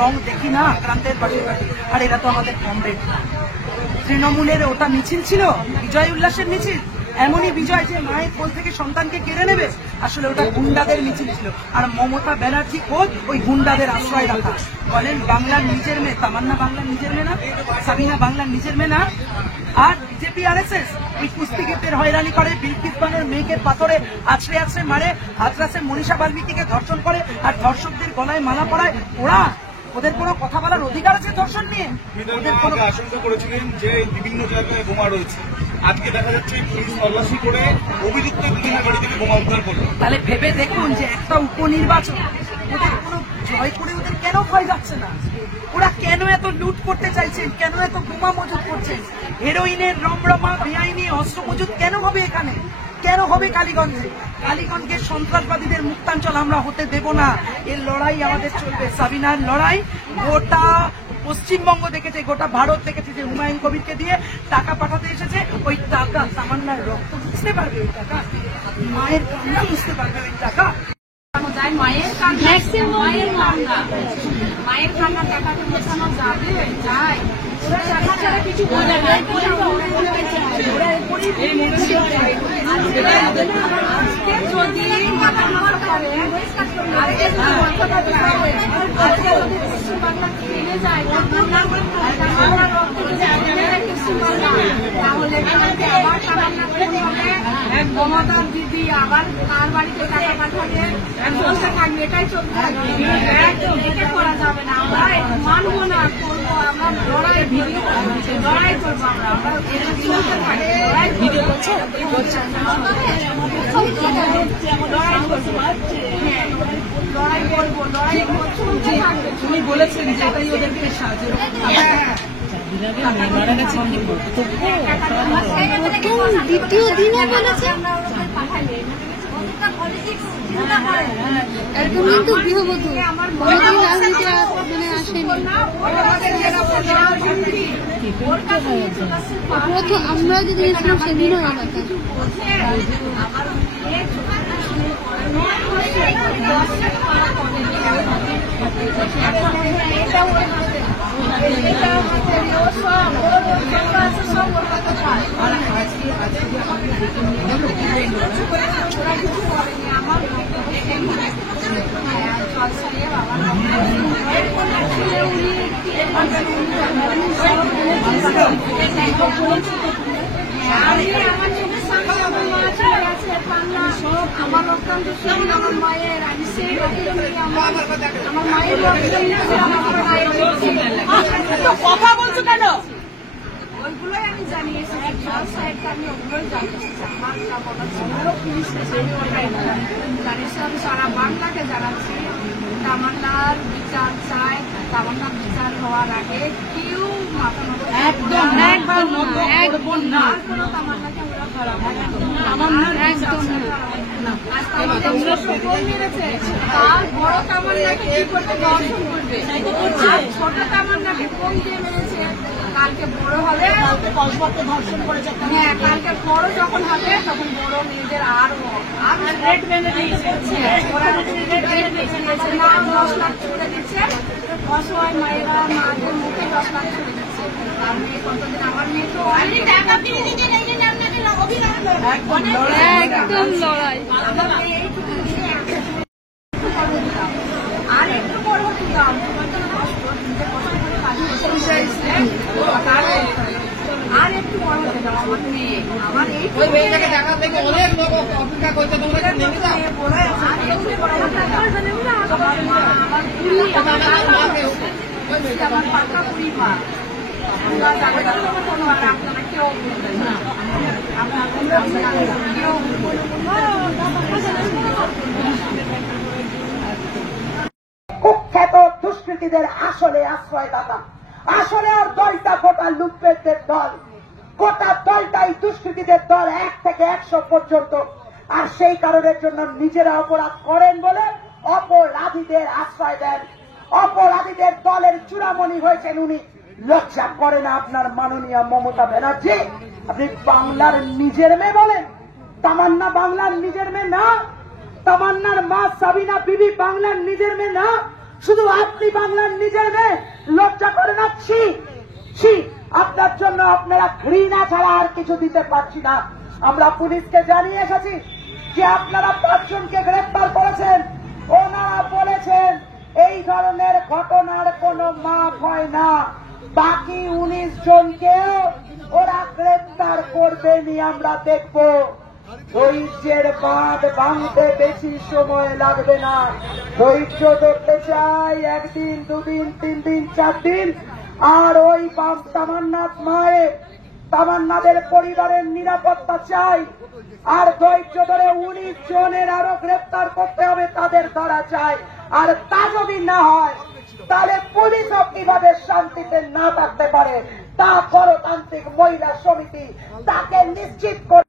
রং দেখি না আক্রান্তের পাশে, আর এরা তো আমাদের কমরেড। তৃণমূলের ওটা মিছিল ছিল, বিজয় উল্লাসের মিছিল, এমনই বিজয় যে মায়ের কোল থেকে সন্তানকে কেড়ে নেবে, আসলে ওটা গুন্ডাদের মিছিল ছিল। আর মমতা ব্যানার্জি খোদ ওই গুন্ডাদের আশ্রয় রাখা। বলেন বাংলার নিজের মেয়ে, তামান্না বাংলার নিজের মেয়ে না, সাবিনা বাংলার নিজের মেয়ে না। আর বিজেপি আরএসএস ওই কুস্তিগীরদের হয়রানি করে, বিলকিস বানোর মেয়েকে পাথরে আছড়ে আছড়ে মারে, হাতরাসে মনীষা বাল্মীকিকে ধর্ষণ করে, আর ধর্ষকদের গলায় মালা পরায়। ওদের কোনো কথা বলার অধিকার আছে ধর্ষণ নিয়ে? আশঙ্কা করেছিলেন যে বিভিন্ন জায়গায় বোমা রয়েছে, আজকে দেখা যাচ্ছে পুলিশ তল্লাশি করে অভিযুক্ত দুজনের বাড়ি থেকে বোমা উদ্ধার করলো। তাহলে ভেবে দেখুন যে একটা উপনির্বাচন, ওদের কোনো জয় করে ওদের কেন ভয় যাচ্ছে না? ওরা কেন এত লুট করতে চাইছেন? কেন এত বোমা মজুত করছেন? হেরোইনের রমরমা বেআইনি অস্ত্র মজুত কেন হবে এখানে? কেন হবে কালীগঞ্জে? কালীগঞ্জের সন্ত্রাসবাদীদের মুক্তাঞ্চল আমরা হতে দেব না। এর লড়াই আমাদের চলবে। সাবিনার লড়াই গোটা পশ্চিমবঙ্গ দেখেছে, গোটা ভারত দেখেছে যে হুমায়ুন কবিরকে দিয়ে টাকা পাঠাতে এসেছে। ওই টাকা তামান্নার রক্ত বুঝতে পারবে, ওই টাকা মায়ের কান্না বুঝতে পারবে, ওই টাকা মায়ের কান্না টাকাকে বোঝানো যাবে, যায় টাকা ছাড়া কিছু বোঝা যায়। যদি মাথা মাথা করে পশ্চিমবাংলা ফিরে যায় তাহলে আবার কান্না হবে, মমতার দিদি আবার তার বাড়িতে টাকা পাঠাবে, বলতে থাকবে, এটাই চলতে থাকবে। এটা করা যাবে না, আমরা মানবো না, করবো, আমরা লড়াই লড়াই করবো, আমরা এটা চলতে থাকবে, লড়াই ভিডিও করছে, লড়াই করবো, হ্যাঁ লড়াই করবো, লড়াই চলতে থাকবে। উনি বলেছেন যে এটাই ওদেরকে সাহায্য। দ্বিতীয় দিনে বলেছে একদম কিন্তু গৃহবধূ কোনোদিন রাজনীতি মানে আসেনি। প্রথম আমরা যদি দিয়েছিলাম সেদিনও আমাকে আমার অত্যন্ত আমার মায়ের, আমি সেই আমার মায়ের কথা বলছো কেন? ওইগুলোই আমি জানিয়েছি, আমি ওগুলোই জানিয়েছি। আমার যা বলার ছিল পুলিশ জানিয়েছি, আমি সারা বাংলাকে জানাচ্ছি তামান্নার বিচার চাই। তামান্নার বিচার হওয়ার আগে কেউ মাথা তামান্নাকে ওরা ধরাবো তার বড় তামান্নাকে কি করতে দর্শন করবে, ছোট তামান্নাকে কোন দিয়ে মেরেছে। কালকে বড় হবে, ধর্ষণ করেছে, হ্যাঁ কালকে বড় যখন হবে তখন বড় মেয়েদের আরো রেট মেনে দিয়েছে, ওরা রেট বেছে নিয়েছে, নাম 10 লাখ করে দিচ্ছে, অসহায় মায়েরা মাদের মুখে 10 লাখ করে দিচ্ছে। আর মেয়ে কতদিন, আমার মেয়ে তো টাকা দিয়ে দিতে একদম লড়াই। আর একটু বড় হতে দাম, তোমার জন্য কষ্ট, নিজে কষ্ট করে কাজ করতে আর একটু বড় হতে দাও। আমার মেয়ে, আমার এই টাকা থেকে অনেক লোক অপেক্ষা করতে, তোমরা নেমে যাও। আমার পাকা পরিবার, আপনারা কেউ বলবেন না, কুখ্যাত দুষ্কৃতীদের আসলে আশ্রয়দাতা, আসলে আর দলটা গোটা লুটপেটদের দল, গোটা দলটাই দুষ্কৃতীদের দল 1 থেকে 100 পর্যন্ত। আর সেই কারণের জন্য নিজেরা অপরাধ করেন বলে অপরাধীদের আশ্রয় দেন, অপরাধীদের দলের চূড়ামণি হয়েছেন উনি। লজ্জা করে না আপনার মাননীয় মমতা ব্যানার্জি? আপনি বাংলার নিজের মেয়ে বলেন, তামান্না বাংলার নিজের মেয়ে না? তামান্নার মা সাবিনা বিবি বাংলার নিজের মেয়ে না? শুধু আপনি বাংলার নিজের মেয়ে, লজ্জা করে না? ছি ছি, আপনার জন্য আপনারা ঘৃণা ছাড়া আর কিছু দিতে পারছি না। আমরা পুলিশকে জানিয়ে এসেছি যে আপনারা 5 জনকে গ্রেফতার করেছেন। ওনারা বলেছেন এই ধরনের ঘটনার কোনো মাপ হয় না, বাকি 19 জনকেও ওরা গ্রেফতার করবেনি। আমরা দেখব। ধৈর্যের বাঁধ ভাঙতে বেশি সময় লাগবে না। ধৈর্য ধরতে চাই 1 দিন, 2 দিন, 3 দিন, 4 দিন। আর ওই তামান্নার মায়ের, তামান্নাদের পরিবারের নিরাপত্তা চাই। আর ধৈর্য ধরে 19 জনের আরো গ্রেফতার করতে হবে, তাদের ধরা চাই। আর তা যদি না হয় তাহলে পুলিশও কিভাবে শান্তিতে না থাকতে পারে তা গণতান্ত্রিক মহিলা সমিতি তাকে নিশ্চিত করে